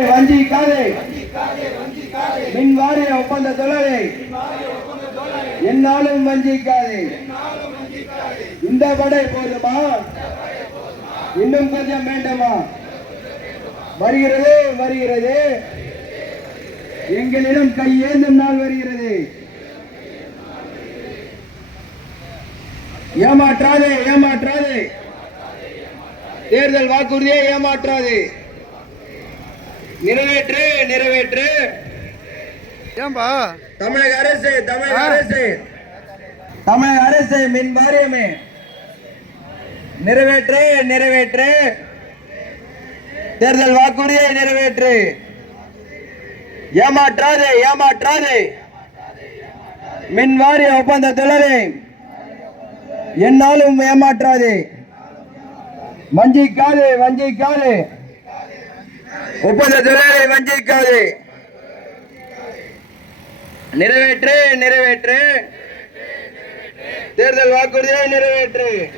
வஞ்சிக்காதே மின் வாரிய ஒப்பந்த தொழிலை. என்னாலும் வஞ்சிக்காதே இந்த படை போதுமா? இன்னும் கொஞ்சம் வேண்டுமா? வருகிறது வருகிறது. எங்களிடம் கையேந்தும் நாள் வருகிறது. ஏமாற்றாதே ஏமாற்றாதே. தேர்தல் வாக்குறுதியை ஏமாற்றாதே. நிறைவேற்று நிறைவேற்று. ஏன்பா? தமிழக அரசு தமிழக அரசு. தமிழக அரசு மின் வாரியமே. நிறைவேற்று நிறைவேற்று. தேர்தல் வாக்குறுதியை நிறைவேற்று. ஏமாற்றாதே ஏமாற்றாதே. மின் வாரிய ஒப்பந்த தொழிலை என்னாலும் ஏமாற்றாதே. வஞ்சிக்காதே வஞ்சிக்காதே. ஒப்பந்த தொழிலை வஞ்சிக்காது. நிறைவேற்று நிறைவேற்று. தேர்தல் வாக்குறுதியை நிறைவேற்று.